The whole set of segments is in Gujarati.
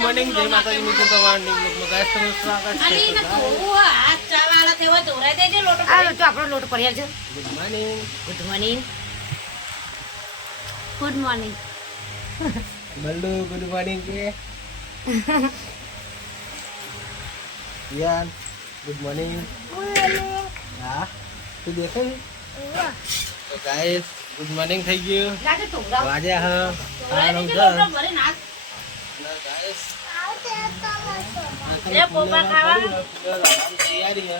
મોર્નિંગ જય માતાજી મિત્રો તમારું ગાઈસ તમારું સ્વાગત છે આપણો લોટ પડ્યા છે. Good morning good morning. Good morning. Ballu good morning કે યાર ગુડ મોર્નિંગ હા તું દેખે તો ગાઈસ ગુડ મોર્નિંગ થઈ ગયું વાજ્યા હા સાડા 9 ગાઈસ પોપા ખાવા તૈયારી હે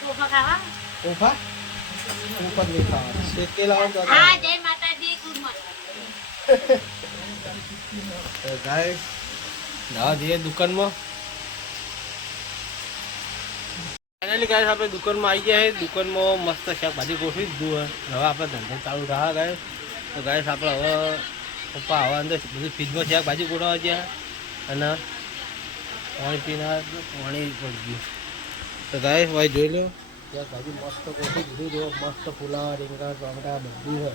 પોપા ખાવા પોપા પોપા નહીં ખાવા શેકે લાવો તો હા જય માતાજી. Good morning. તો ગાઈસ નવા જઈએ દુકાનમાં ફાઇનલી ગાઈસ આપણે દુકાનમાં આવી ગયા છે. દુકાનમાં મસ્ત શાકભાજી ગોઠવી દીધું હવે આપણે ધંધો ચાલુ રહ્યા ગાઈસ. તો ગાઈસ આપણે હવે પપ્પા હવે અંદર બધું ફ્રીજમાં શાકભાજી ગોઠવવા ગયા અને પાણી પીના પાણી પડી ગયું. તો ગાઈસ ભાઈ જોઈ લો શાકભાજી મસ્ત ગોઠવી દીધું જો મસ્ત ફુલાવા રીંગણ ટોમેટા બધું છે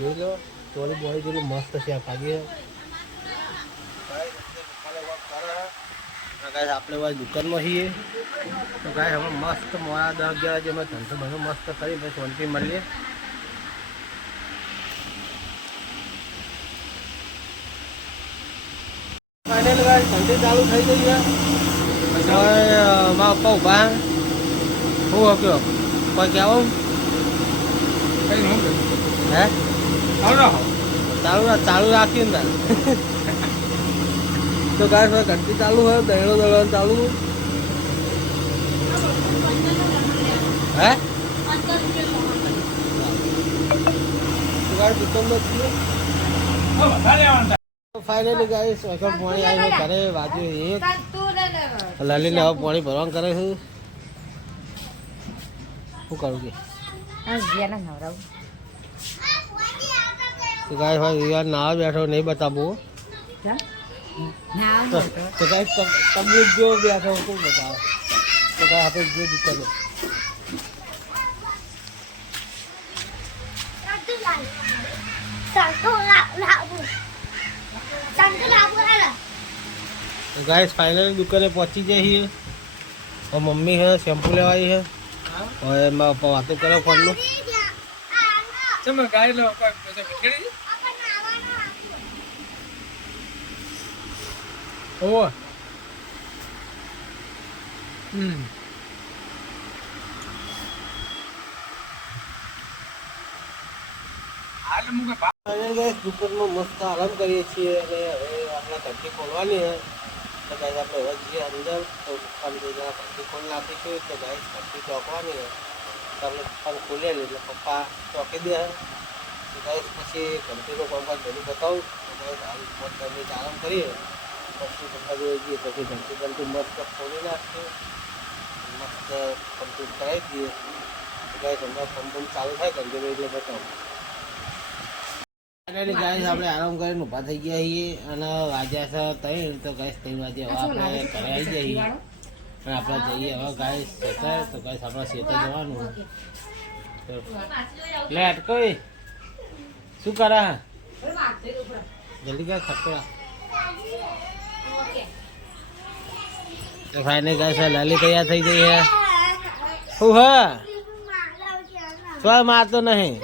જોઈ લો ચોળી બોળી જેટલું મસ્ત શાકભાજી છે ગાઈસ આપણે ભાઈ દુકાનમાં છીએ. તો ગાઈસ અમે મસ્ત મોડા 10-11 વાગે અમે ધંધો બધો મસ્ત કરી પછી શાંતિ મળીએ. ફાઇનલ ગાઈસ ધંધો ચાલુ થઈ ગઈ છે. હવે મારા પપ્પા ઉભા હું હક્યો કોઈ કહેવું હે ચાલુ રાખ્યું ને તો ગાઈસ હવે ઘંટી ચાલુ હોય દહીણો દળવાનું ચાલુ હે ફાઇનલી ગાઈસ વખત પાણી આવ્યું ઘરે બાજુ એક લલીને હવે પાણી ભરવાનું કરે છે. શું કરું કે તો ગાઈસ ભાઈ યાર ના બેઠો નહીં બતાવું તો ગાઈસ તમે જો બેઠો શું બતાવો તો ગાઈસ આપણે જો દુકાને તો ગાઈસ ફાઇનલી દુકાને પહોંચી જાય છીએ. और मम्मी है शैम्पू लेवा आई है और मैं वातें करो फोन में દુકાનમાં મસ્ત આરામ કરીએ છીએ અને હવે આપણા ઘંટી ખોલવાની છે. તો ગાઈસ આપણે હવે જઈએ અંદર તો પપ્પાને જઈને ઘંટી ખોલી નાખીશું. તો ગાઈસ ઘંટી ચોંકવાની છે તો આપણે પપ્પાને ખોલેલી એટલે પપ્પા ચોંકી દે. તો ગાઈસ પછી ઘંટીનું કામકાજ બધું બતાવું. તો ગાઈસ આવી મસ્ત આરામ કરીએ પછી પપ્પા જોઈ જઈએ પછી ઘંટી મસ્ત ખોલી નાખીએ મસ્ત કમ્પ્લીટ કરાવી દઈએ. તો ગાઈસ હમણાં કંપની ચાલુ થાય ઘંટીનું એટલે બતાવું. ગાઈસ આપણે આરામ કરીને ઊભા થઈ ગયા છીએ અને વાગ્યા છે 3 તો ગાઈસ 3 વાગે હવે આપણે ઘરે આવી જઈએ અને આપણે જઈએ હવે ગાઈસ ખેતર. તો ગાઈસ આપણે ખેતર જવાનું લે અટકોઈ શું કરે જલ્દી કર ખટકોડા. તો ફાઇનલી ગાઈસ લાલી તૈયાર થઈ ગઈ છે. હું હા તો મારતો નહીં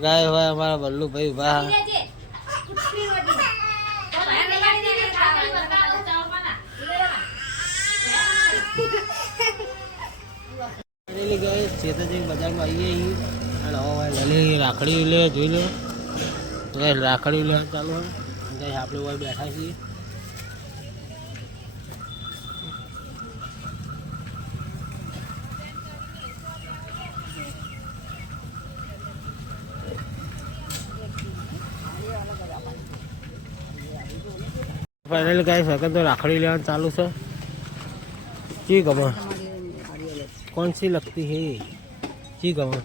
ગાય હોય અમારા બલ્લુ ભાઈ વાહ બજારમાં આવીએ અને લલી રાખડી લે જોઈ લો રાખડી લે ચાલુ આપણે હોય બેઠા છીએ. फाइनल गाइस वक्त तो राखड़ी लेना चालू से जी गमा कौन सी लगती है जी गमा.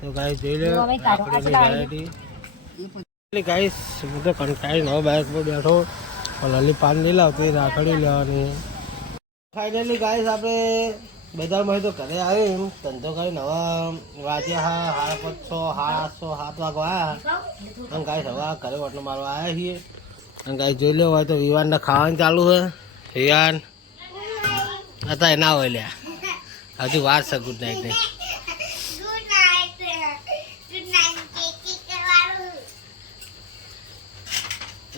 तो गाइस જોઈ લો રાખડીની વેરાયટી ગાइस હું તો કંટાળી નવો બાઇક પર બેઠો લલી પાન નહીં લાવતી રાખડી લેવાની. ફાઇનલી ગાइस આપણે બજારમાં તો ઘરે આવી ધંધો કરી નવા વાગ્યા 5:30 6:30 7 વાગવા આવ્યા અને ગાइस હવે ઘરે ઓટલો મારવા આવ્યા છીએ. ગાય જોઈ લો હોય તો વિવાન ને ખાવાનું ચાલુ છે. વિવાન હતા ના હોય લ્યા હજુ વાર છે ગુડ નાઇટ ની.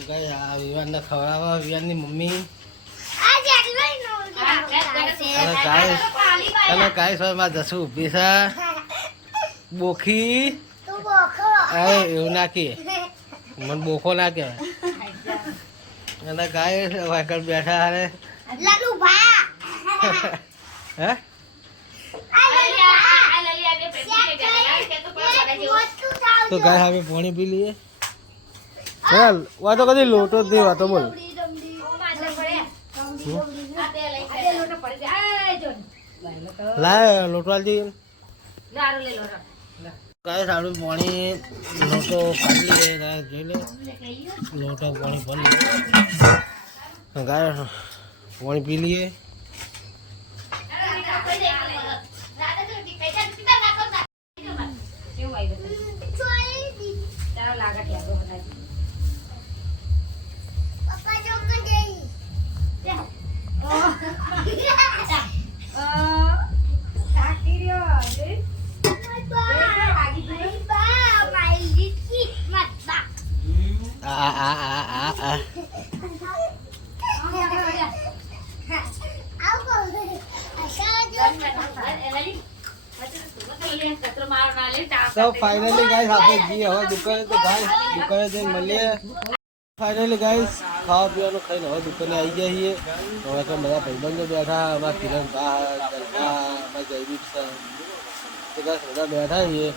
ગાય આ વિવાન ને ખવડાવવા વિવાન ની મમ્મી અને ગાય સ્વરમાં જશું ઊભી છે બોખી એવું ના કે મને બોખો ના કહેવાય અને ગાય વાકર બેઠા હારે હે તો ગાય હવે પાણી પી લઈએ. ચાલ વા તો કદી લોટો જ નહીં વાતો બોલ. લાય લોટો આલજી ગાય સારું પાણી લોટો કાઢી લે ગાય જોઈ લે લોટો પાણી ભરી લે ગાય પાણી પી લઈએ. તો ફાઇનલી ગાઈસ આપણે જઈએ હવે દુકાને તો ગાઈસ દુકાને જઈને મળીએ. ફાઇનલી ગાઈસ ખાવા પીવાનું ખાઈને હવે દુકાને આવી જાય છીએ. હવે તો બધા ભાઈબંધો બેઠા અમારા કિરણ બા અમારા જયદીપ સર તો ગાઈસ બધા બેઠા છીએ.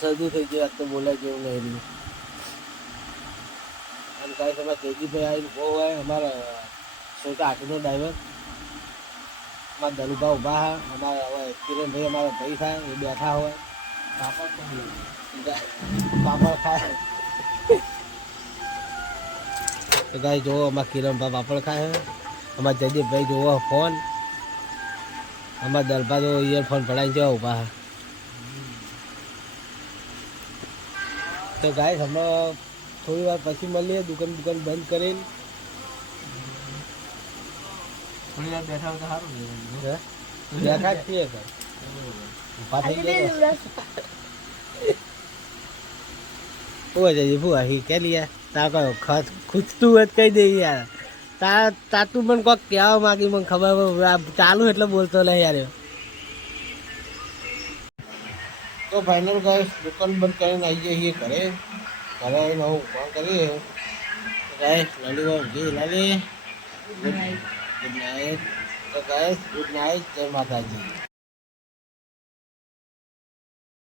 શરદી થઈ ગઈ આજ તો બોલાય જેવું નહીં રહ્યું. અને ગાઈસ અમારા જયદીપભાઈ આવીને બહુ હોય અમારા છોટા આટલો ડ્રાઈવર અમારા દલુભા ઊભા હા અમારા હવે કિરણભાઈ અમારા ભાઈ થાય એ બેઠા હોય પાપડ ખાય તો ગાય જોવો અમારા કિરણભાઈ પાપડ ખાય અમારા જયદીપભાઈ જોવો ફોન અમારા દલભા જો ઇયરફોન પડાવીને જવા ઊભા હા. તો ગાય હમણાં થોડી વાર પછી મળીએ દુકાન બંધ કરીને. થોડી વાર બેઠા હોય તો સારું બેઠા જ છીએ ઊભા થઈ ગયા ઓ જઈએ ભૂ કે લિયા તાર કહો ખૂચતું હોય કહી દે યાર તાર તું મને કોઈક કહેવા માગી મને ખબર ચાલુ એટલે બોલતો નહીં યાર. તો ફાઇનલ ગાઈસ દુકાન બંધ કરીને આવી જઈએ ઘરે આવીને હું ફોન કરીએ ગાઈસ લાલી ગુડ નાઇટ. તો ગાઈસ ગુડ નાઇટ જય માતાજી.